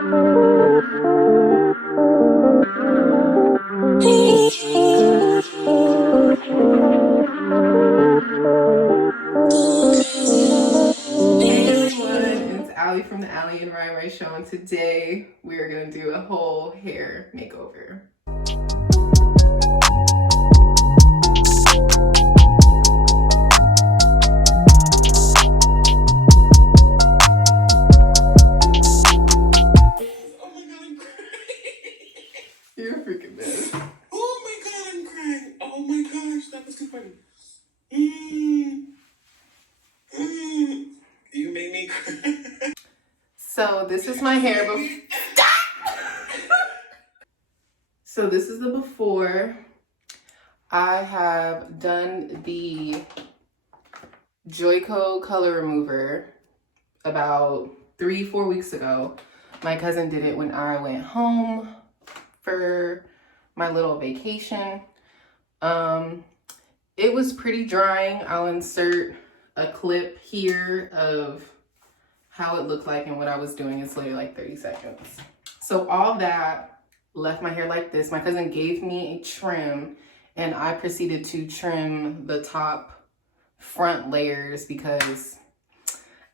From the Allie and Rai Show, and today we are going to do a whole hair makeover. Oh my god, I'm crying. You're a freaking mess. Oh my god, I'm crying. Oh my gosh, that was too funny. You made me cry. So this is my hair So this is the before. I have done the Joico Color Remover about 3-4 weeks ago. My cousin did it when I went home for my little vacation. It was pretty drying. I'll insert a clip here of how it looked like and what I was doing. It's literally like 30 seconds. So all that left my hair like this. My cousin gave me a trim and I proceeded to trim the top front layers because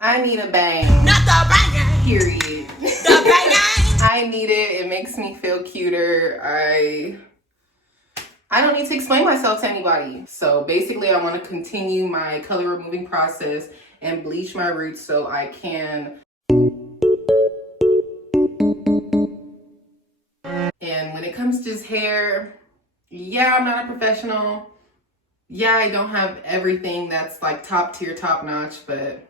I need a bang. Not the bang. Period. The bang. I need it. It makes me feel cuter. I don't need to explain myself to anybody. So basically I want to continue my color removing process and bleach my roots so I can. And when it comes to just hair, yeah, I'm not a professional. Yeah, I don't have everything that's like top tier, top notch, but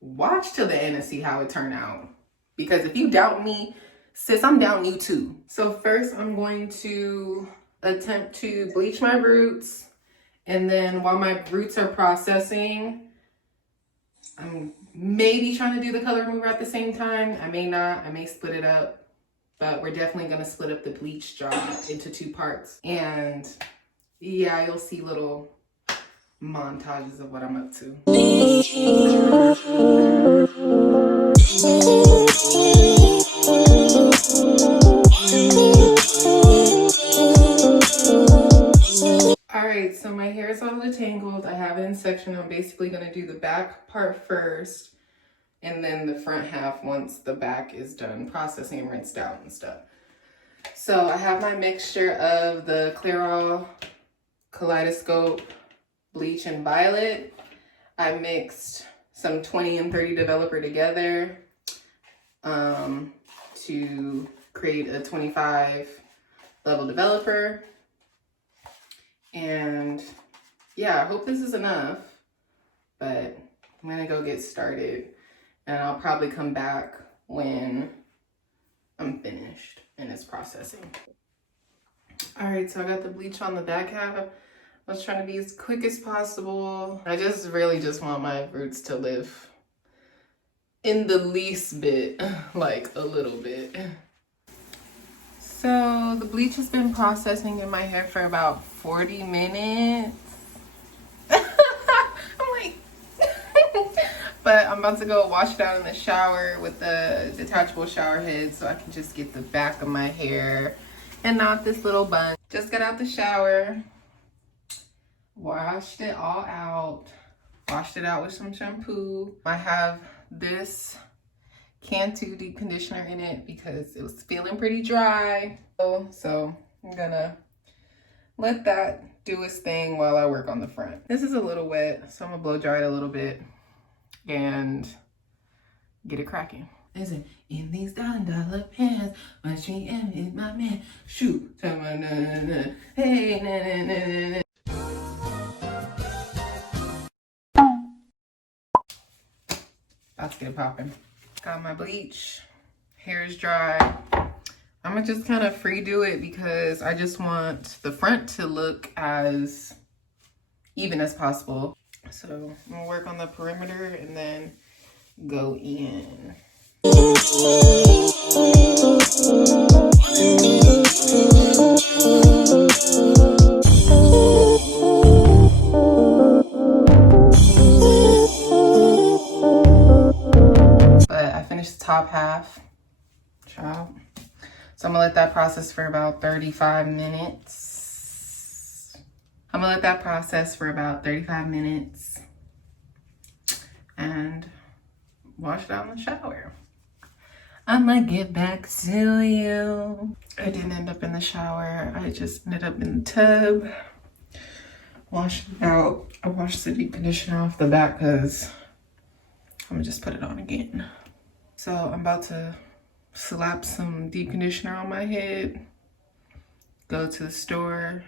watch till the end and see how it turned out. Because if you doubt me, sis, I'm doubting you too. So first I'm going to attempt to bleach my roots. And then while my roots are processing, I'm maybe trying to do the color remover at the same time. I may not, I may split it up. But we're definitely going to split up the bleach job into 2 parts. And yeah, you'll see little montages of what I'm up to. Alright, so my hair is all detangled. I have it in section. I'm basically going to do the back part first. And then the front half once the back is done processing and rinsed out and stuff. So I have my mixture of the Clairol Kaleidoscope Bleach and Violet. I mixed some 20 and 30 developer together to create a 25 level developer. And yeah, I hope this is enough, but I'm gonna go get started. And I'll probably come back when I'm finished and it's processing. All right, so I got the bleach on the back half. I was trying to be as quick as possible. I really just want my roots to live in the least bit, like a little bit. So the bleach has been processing in my hair for about 40 minutes. But I'm about to go wash it out in the shower with the detachable shower head so I can just get the back of my hair and not this little bun. Just got out the shower, washed it all out, washed it out with some shampoo. I have this Cantu deep conditioner in it because it was feeling pretty dry. So I'm gonna let that do its thing while I work on the front. This is a little wet, so I'm gonna blow dry it a little bit and get it cracking. Listen, in these $1 pants, my she am is my man. Shoot, hey, na. About to get it popping. Got my bleach. Hair is dry. I'm gonna just kind of free do it because I just want the front to look as even as possible. So I'm gonna work on the perimeter and then go in. But I finished the top half Ciao. So I'm gonna let that process for about 35 minutes. I'm gonna let that process for about 35 minutes and wash it out in the shower. I'm gonna get back to you. I didn't end up in the shower. I just ended up in the tub. Washed it out. I washed the deep conditioner off the back because I'm gonna just put it on again. So I'm about to slap some deep conditioner on my head, go to the store,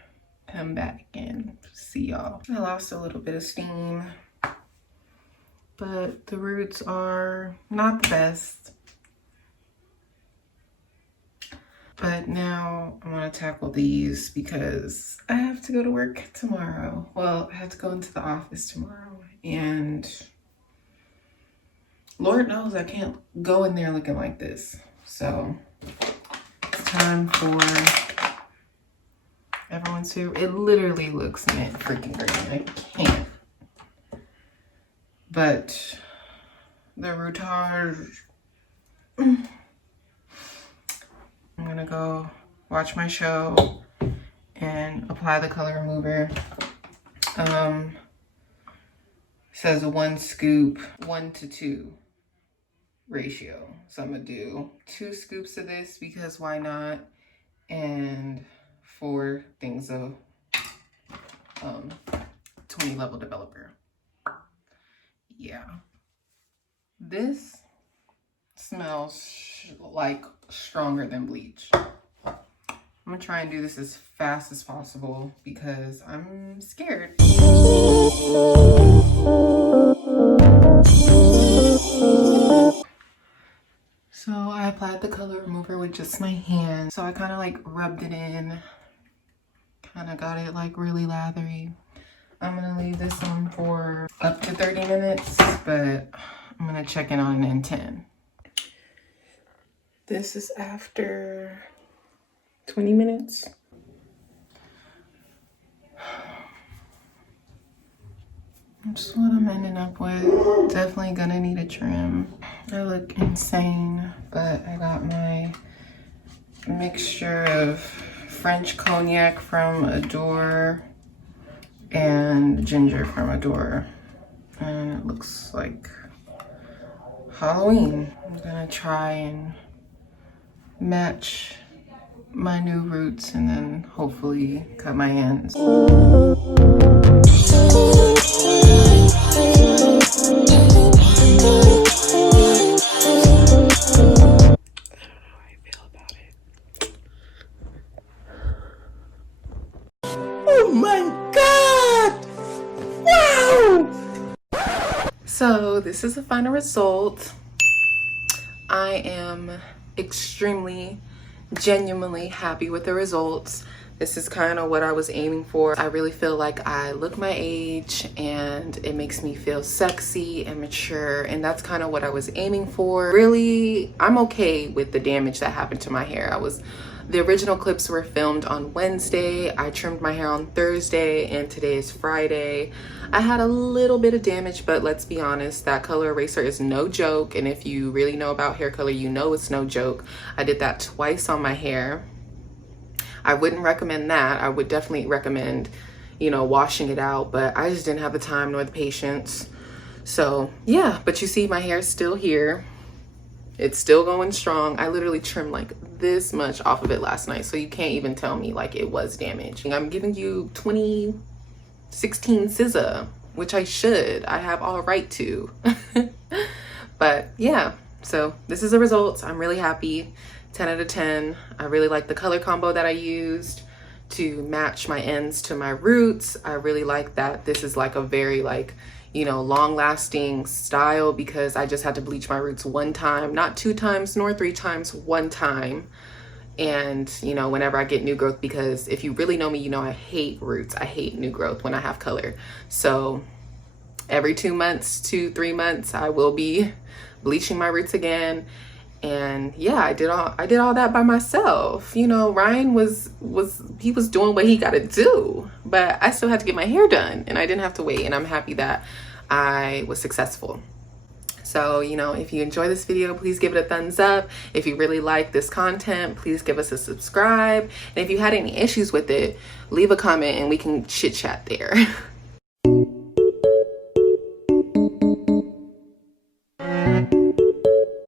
come back and see y'all. I lost a little bit of steam, but the roots are not the best. But now I want to tackle these because I have to go to work tomorrow. Well, I have to go into the office tomorrow, and Lord knows I can't go in there looking like this. So it's time for everyone to, it literally looks mint freaking green. I can't. But the routage, I'm gonna go watch my show and apply the color remover. It says 1 scoop, 1:2 ratio. So I'm gonna do 2 scoops of this because why not? And 4 things of 20 level developer. Yeah. This smells like stronger than bleach. I'm gonna try and do this as fast as possible because I'm scared. So I applied the color remover with just my hand. So I kind of like rubbed it in, kind of got it like really lathery. I'm gonna leave this on for up to 30 minutes, but I'm gonna check in on it in 10. This is after 20 minutes. That's what I'm ending up with. Definitely gonna need a trim. I look insane, but I got my mixture of French cognac from Adore and ginger from Adore. And it looks like Halloween. I'm gonna try and match my new roots and then hopefully cut my ends. Oh my God! Wow! So this is the final result. I am extremely, genuinely happy with the results. This is kind of what I was aiming for. I really feel like I look my age and it makes me feel sexy and mature, and that's kind of what I was aiming for. Really, I'm okay with the damage that happened to my hair. The original clips were filmed on Wednesday. I trimmed my hair on Thursday, and today is Friday. I had a little bit of damage, but let's be honest, that color eraser is no joke. And if you really know about hair color, you know it's no joke. I did that twice on my hair. I wouldn't recommend that. I would definitely recommend, you know, washing it out, but I just didn't have the time nor the patience. So yeah, but you see my hair is still here. It's still going strong. I literally trimmed like this much off of it last night, so you can't even tell me like it was damaged. I'm giving you 2016 SZA, which I should. I have all right to. But yeah, so this is the results. I'm really happy. 10 out of 10. I really like the color combo that I used to match my ends to my roots. I really like that this is like a very like, you know, long lasting style because I just had to bleach my roots 1 time, not 2 times nor 3 times, 1 time. And you know, whenever I get new growth, because if you really know me, you know I hate roots. I hate new growth when I have color. So every 2 months, 2-3 months, I will be bleaching my roots again. And yeah, I did all that by myself. You know, Ryan was doing what he got to do, but I still had to get my hair done and I didn't have to wait. And I'm happy that I was successful. So, you know, if you enjoy this video, please give it a thumbs up. If you really like this content, please give us a subscribe. And if you had any issues with it, leave a comment and we can chit chat there.